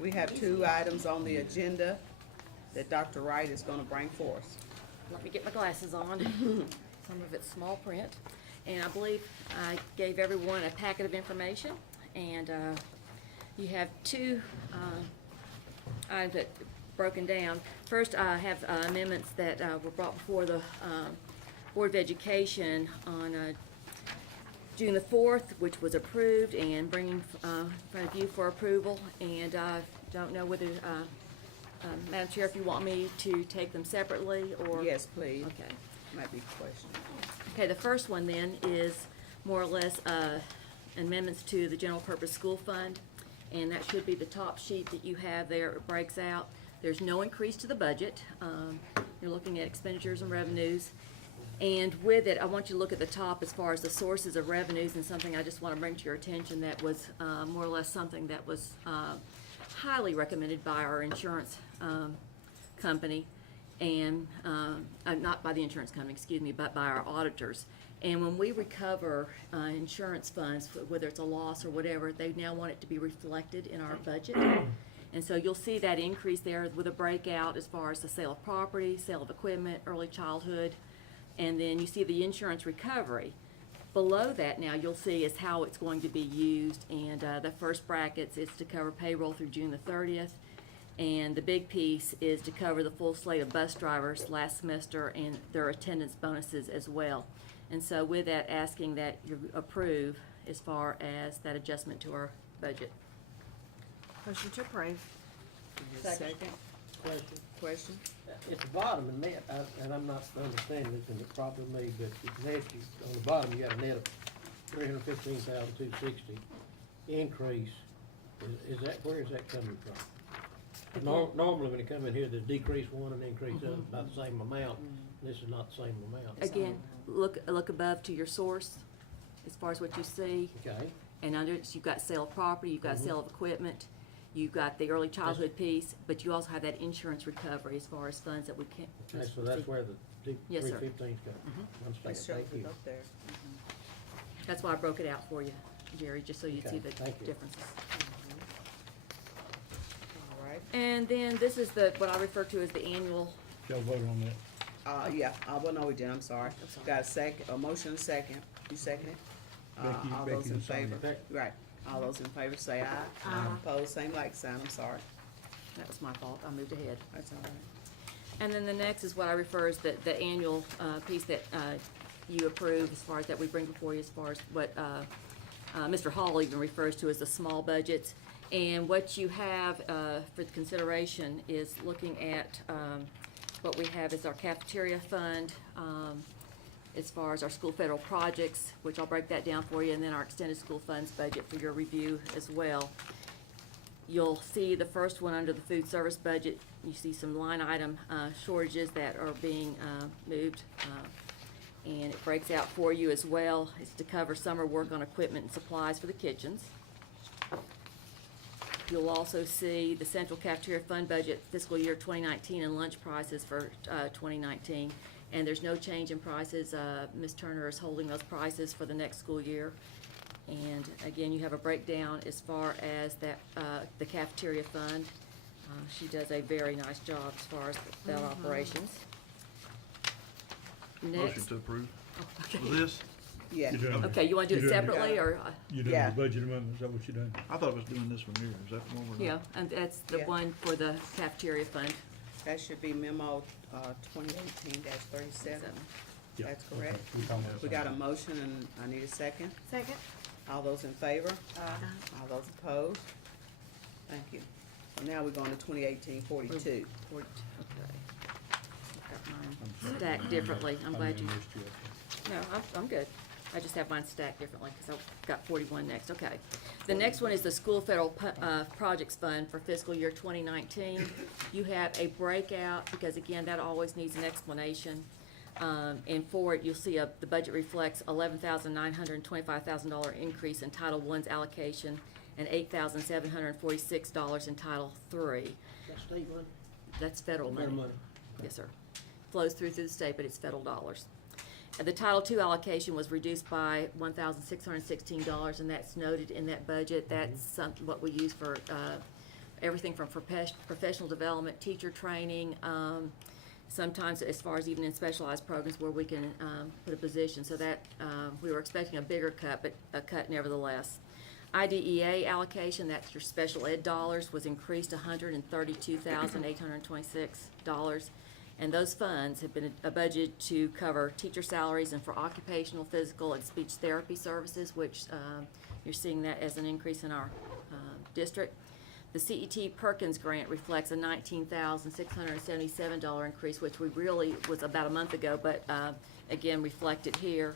We have two items on the agenda that Dr. Wright is gonna bring forth. Let me get my glasses on. Some of it's small print. And I believe I gave everyone a packet of information. And you have two items that broken down. First, I have amendments that were brought before the Board of Education on June the 4th, which was approved and bringing in front of you for approval. And I don't know whether, Madam Chair, if you want me to take them separately or? Yes, please. Okay. Might be a question. Okay, the first one then is more or less amendments to the general purpose school fund. And that should be the top sheet that you have there. It breaks out. There's no increase to the budget. You're looking at expenditures and revenues. And with it, I want you to look at the top as far as the sources of revenues, and something I just want to bring to your attention that was more or less something that was highly recommended by our insurance company, and not by the insurance company, excuse me, but by our auditors. And when we recover insurance funds, whether it's a loss or whatever, they now want it to be reflected in our budget. And so you'll see that increase there with a breakout as far as the sale of property, sale of equipment, early childhood, and then you see the insurance recovery. Below that now you'll see is how it's going to be used, and the first brackets is to cover payroll through June the 30th, and the big piece is to cover the full slate of bus drivers last semester and their attendance bonuses as well. And so with that, asking that you approve as far as that adjustment to our budget. Motion to approve. Second. Question? At the bottom, and net, and I'm not understanding this, and it's probably me, but it's net, on the bottom, you got a net of 315,260 increase. Is that, where is that coming from? Normally, when it come in here, there's decrease one and increase other, about the same amount. This is not the same amount. Again, look above to your source as far as what you see. Okay, And under it, you've got sale of property, you've got sale of equipment, you've got the early childhood piece, but you also have that insurance recovery as far as funds that we can't. okay, so that's where the Yes, sir. 315's got. It I'm shows thank it you. up there. That's why I broke it out for you, Jerry, just so you Okay, see the thank you. differences. All right. And then this is what I refer to as the annual. Y'all vote on that. Yeah, well, no, we didn't, I'm sorry. I'm sorry. Got a second, a motion and a second. You second it? Becky- All Becky those in was saying favor? that. Right. All those in favor say aye. Aye. Opposed, same like sign, I'm sorry. That was my fault, I moved ahead. That's all right. And then the next is what I refer as the annual piece that you approve as far as that we bring before you as far as what Mr. Hall even refers to as the small budgets. And what you have for the consideration is looking at what we have is our cafeteria fund, as far as our school federal projects, which I'll break that down for you, and then our extended school funds budget for your review as well. You'll see the first one under the food service budget. You see some line item shortages that are being moved, and it breaks out for you as well. It's to cover summer work on equipment and supplies for the kitchens. You'll also see the central cafeteria fund budget fiscal year 2019 and lunch prices for 2019. And there's no change in prices. Ms. Turner is holding those prices for the next school year. And again, you have a breakdown as far as that, the cafeteria fund. She does a very nice job as far as that operations. Motion Next, to approve. okay. For this? Yeah. You're doing- Okay, you wanna do it you're doing- separately, or? You're doing Yeah. the budget amendment, is that what you're doing? I thought it was doing this one here. Is that the one we're doing? Yeah, and that's the Yeah. one for the cafeteria fund. That should be memo 2018-37. Seven. Yeah, That's okay. correct. We're talking about We got a something. motion and I need a second. Second. All those in favor? All those opposed? Thank you. So now we're going to 2018-42. Okay. I've got mine stacked differently. I'm glad you, missed you. no, I'm good. I just have mine stacked differently because I've got 41 next. Okay. The next one is the school federal projects fund for fiscal year 2019. You have a breakout because again, that always needs an explanation. And for it, you'll see the budget reflects $11,925,000 increase in Title I's allocation and $8,746 in Title III. That's state money? That's federal Federal money. Yes, sir. Flows through the state, but it's federal dollars. The Title II allocation was reduced by $1,616, and that's noted in that budget. That's what we use for everything from professional development, teacher training, sometimes as far as even in specialized programs where we can put a position. So that, we were expecting a bigger cut, but a cut nevertheless. IDEA allocation, that's your special ed dollars, was increased $132,826. And those funds have been budgeted to cover teacher salaries and for occupational, physical, and speech therapy services, which you're seeing that as an increase in our district. The CET Perkins grant reflects a $19,677 increase, which we really was about a month ago, but again reflected here.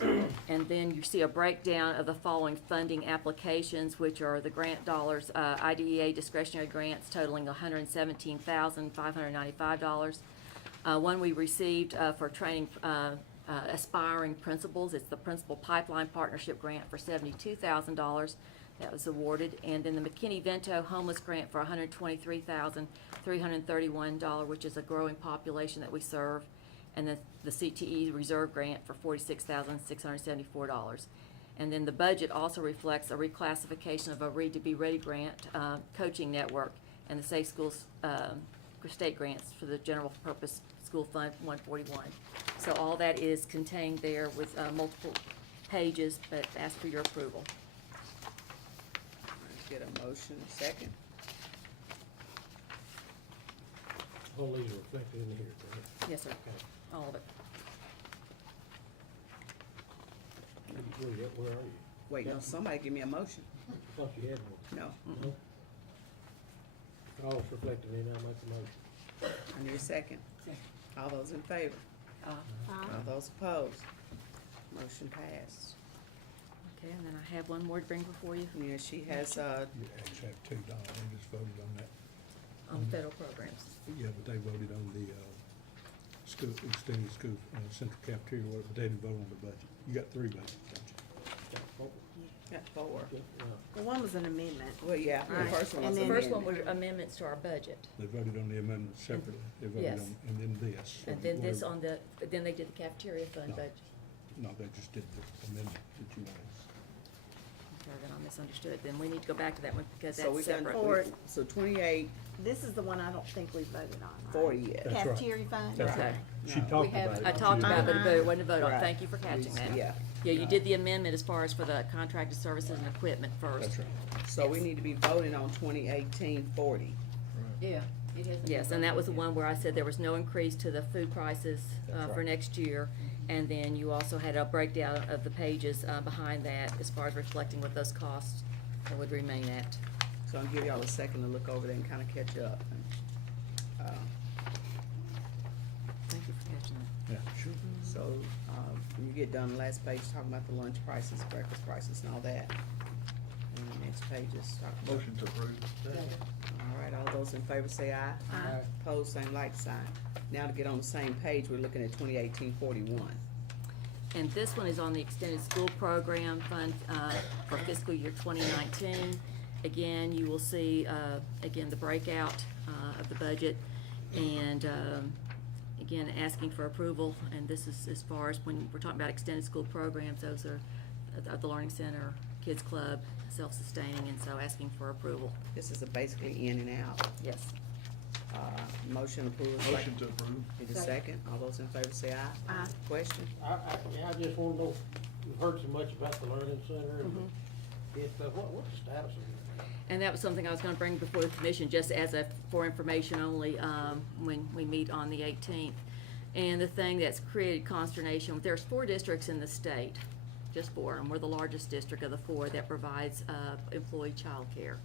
And then you see a breakdown of the following funding applications, which are the grant dollars, IDEA discretionary grants totaling $117,595. One we received for training aspiring principals. It's the Principal Pipeline Partnership Grant for $72,000 that was awarded. And then the McKinney-Vento Homeless Grant for $123,331, which is a growing population that we serve. And then the CTE Reserve Grant for $46,674. And then the budget also reflects a reclassification of a Read to Be Ready grant, coaching network, and the Safe Schools state grants for the General Purpose School Fund 141. So all that is contained there with multiple pages, but ask for your approval. Let's get a motion, second. All these are reflected in here, correct? Yes, sir. Okay. All of it. Where are you? Wait, no, somebody give me a motion. I thought you had one. No, No? All is reflected in, I'll make the motion. I need a second. All those in favor? All those opposed? Motion passed. Okay, and then I have one more to bring before you Yeah, she has, You actually have $2, they just voted on that. on federal programs. Yeah, but they voted on the, school, extended school, central cafeteria, whatever, but they didn't vote on the budget. You got 3 budgets, don't you? got 4. Well, one was an amendment. Well, yeah, the Right. first one And was The then- first one amended. were amendments to our budget, They voted on the amendment separately. They voted Yes. on, and then this. and then this whatever. on the, then they did the cafeteria fund No. budget. No, they just did the amendment that you wanted. Okay, then I misunderstood, then we need to go back to that one because So we that's done, separate. Or- so 28, This is the one I don't think we voted on, right? 40 yet. That's right. Cafeteria fund? That's Okay. right. She No. talked We have, about it. I talked about it, but it wasn't voted on, Right. thank you for catching that. Yeah. Yeah, you did the amendment as far as for the contracted services and equipment first. That's right. So we need to be voting on 2018-40. Yeah. Yes, and that was the one where I said there was no increase to the food prices, That's for right. next year. And then you also had a breakdown of the pages, behind that as far as reflecting what those costs would remain at. So I'll give y'all a second to look over there and kinda catch up. Thank you for catching that. Yeah, sure. So, when you get done, the last page, talking about the lunch prices, breakfast prices and all that. And the next page is talking about. Motion to approve. All right, all those in favor say aye. Aye. Opposed, same like sign. Now to get on the same page, we're looking at 2018-41. And this one is on the Extended School Program Fund, for fiscal year 2019. Again, you will see, again, the breakout, of the budget. And, again, asking for approval, and this is as far as when we're talking about extended school programs, those are the Learning Center, Kids Club, self-sustaining, and so asking for approval. This is a basically in and out. Yes. Motion approved. Motion to approve. Need a second? All those in favor say aye. Aye. Question? I just wanna know, we've heard so much about the Learning Center, and what's the status of it? And that was something I was gonna bring before the commission, just as for information only, when we meet on the 18th. And the thing that's created consternation, there's 4 districts in the state, just 4, and we're the largest district of the 4 that provides, employee childcare.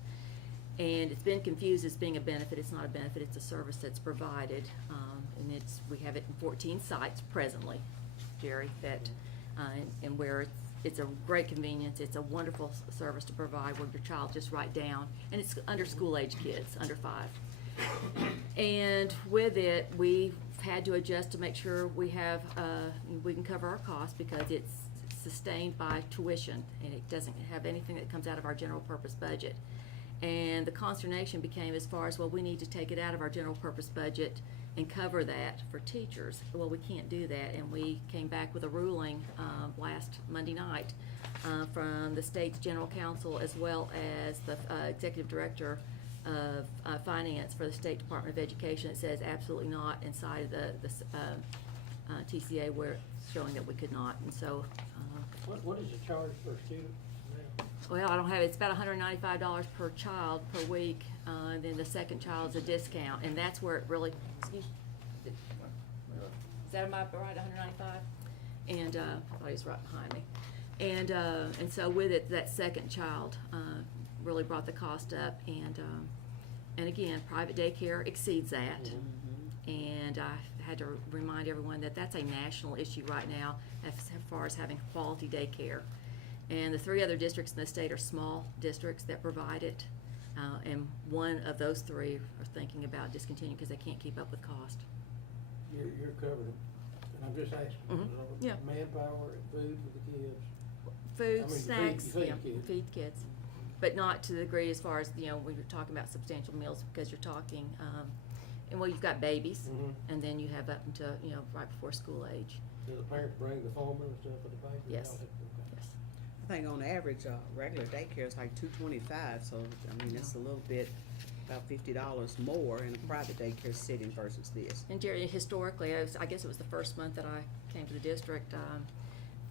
And it's been confused as being a benefit. It's not a benefit, it's a service that's provided. And we have it in 14 sites presently, Jerry, that, and where it's a great convenience, it's a wonderful service to provide where your child just right down, and it's under school-age kids, under 5. And with it, we've had to adjust to make sure we have, we can cover our costs because it's sustained by tuition, and it doesn't have anything that comes out of our general purpose budget. And the consternation became as far as, well, we need to take it out of our general purpose budget and cover that for teachers. Well, we can't do that, and we came back with a ruling, last Monday night, from the state's general counsel as well as the, executive director of finance for the State Department of Education. It says absolutely not inside of the TCA where it's showing that we could not, and so, What is the charge per student now? well, I don't have, it's about $195 per child per week, and then the second child's a discount, and that's where it really, excuse, is that am I right, 195? And, I thought he was right behind me. And so with it, that second child, really brought the cost up, and again, private daycare exceeds that. And I had to remind everyone that that's a national issue right now as far as having quality daycare. And the 3 other districts in the state are small districts that provide it. And one of those 3 are thinking about discontinuing because they can't keep up with cost. You're covering it, and I'm just asking, Mhm. Yeah. manpower and food for the kids. Food, I mean, snacks, feed yeah, kids. feed kids. But not to the degree as far as, you know, when you're talking about substantial meals, because you're talking, and well, you've got babies, Mhm. and then you have up until, you know, right before school age. Do the parents bring the formula and stuff for the baby? Yes. Okay. Yes. I think on average, regular daycare is like $225, so, I mean, it's a little bit, about $50 more in a private daycare setting versus this. And Jerry, historically, I guess it was the first month that I came to the district,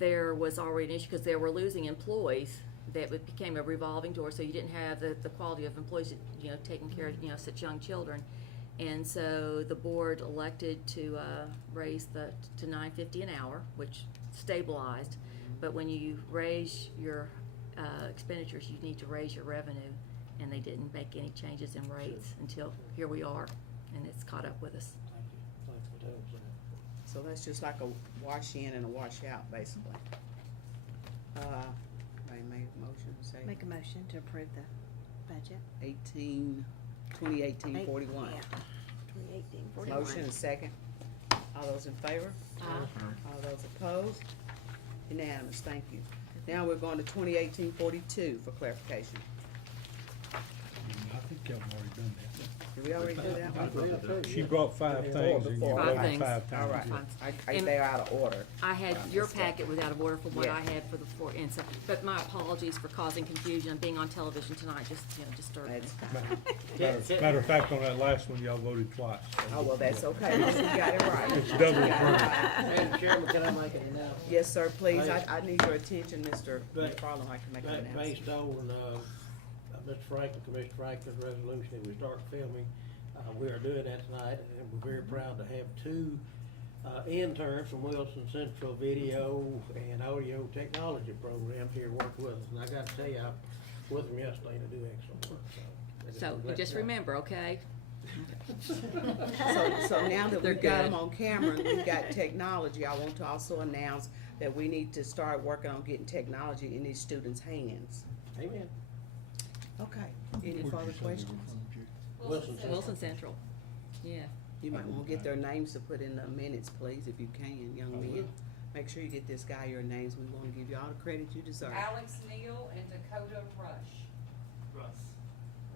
there was already an issue because they were losing employees, that it became a revolving door, so you didn't have the quality of employees, you know, taking care of, you know, such young children. And so the board elected to raise to $9.50 an hour, which stabilized. But when you raise your expenditures, you need to raise your revenue, and they didn't make any changes in rates until here we are, and it's caught up with us. Thank you. Thanks for telling us that. So that's just like a wash in and a wash out, basically. I made a motion, say Make a motion to approve the budget. 2018-41. Yeah. 2018, 41. Motion and second. All those in favor? All those opposed? Unanimous, thank you. Now we're going to 2018-42 for clarification. I think y'all have already done that. Did we already do that one? She brought 5 things and you Five voted things. 5 All times. right, they're out of order. I had, your packet was out of order from what Yeah. I had for the four, and so, but my apologies for causing confusion. Being on television tonight just, you know, disturbed me. That's fine. Matter of fact, on that last one, y'all voted twice. Oh, well, that's okay, you got it right. It's double You got it burn. right. Madam Chairman, can I make an announcement? Yes, sir, please, Right. I need your attention, Mr. Right. McFarland, I can make an announcement. Based on, Mr. Franklin, Commissioner Franklin's resolution that we start filming, we are doing that tonight, and we're very proud to have 2 interns from Wilson Central Video and Audio Technology Program here working with us. And I gotta tell you, I was with them yesterday, and they do excellent work, so. I So wanna you let just you know. remember, okay? So now that They're we've got good. them on camera and we've got technology, I want to also announce that we need to start working on getting technology in these students' hands. Amen. Okay, any Where'd you further say you were questions? from, Jerry? Wilson Central. Wilson Central, yeah. You might wanna get their names to put in the minutes, please, if you can, young men. Make sure you get this guy your names, we wanna give you all the credit you deserve. Alex Neal and Dakota Rush.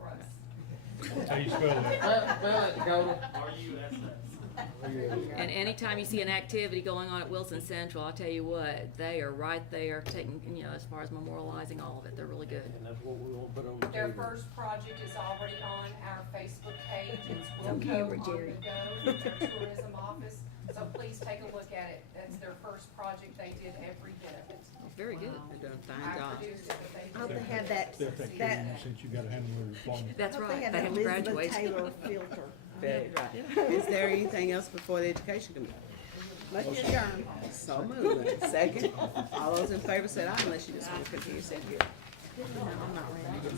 Russ. How you spell that? Spell it, Dakota. And anytime you see an activity going on at Wilson Central, I'll tell you what, they are right there taking, you know, as far as memorializing all of it, they're really good. And that's what we wanna put on the Their table. first project is already on our Facebook page. It's Don't Wilco camera, on Jerry. the Go. It's their tourism office. So please take a look at it. That's their first project. They did every bit of it. Oh, very good. They're doing a fine I job. produced it, but I hope they they did. have that, They'll take care that, of you since you got a handle of your phone. That's I hope right, have they that have to Elizabeth graduate. Taylor filter. Very right. Is there anything else before the education committee? Motion adjourned. So moved. Second, all those in favor said aye unless you just want to continue saying yes. No, I'm not ready.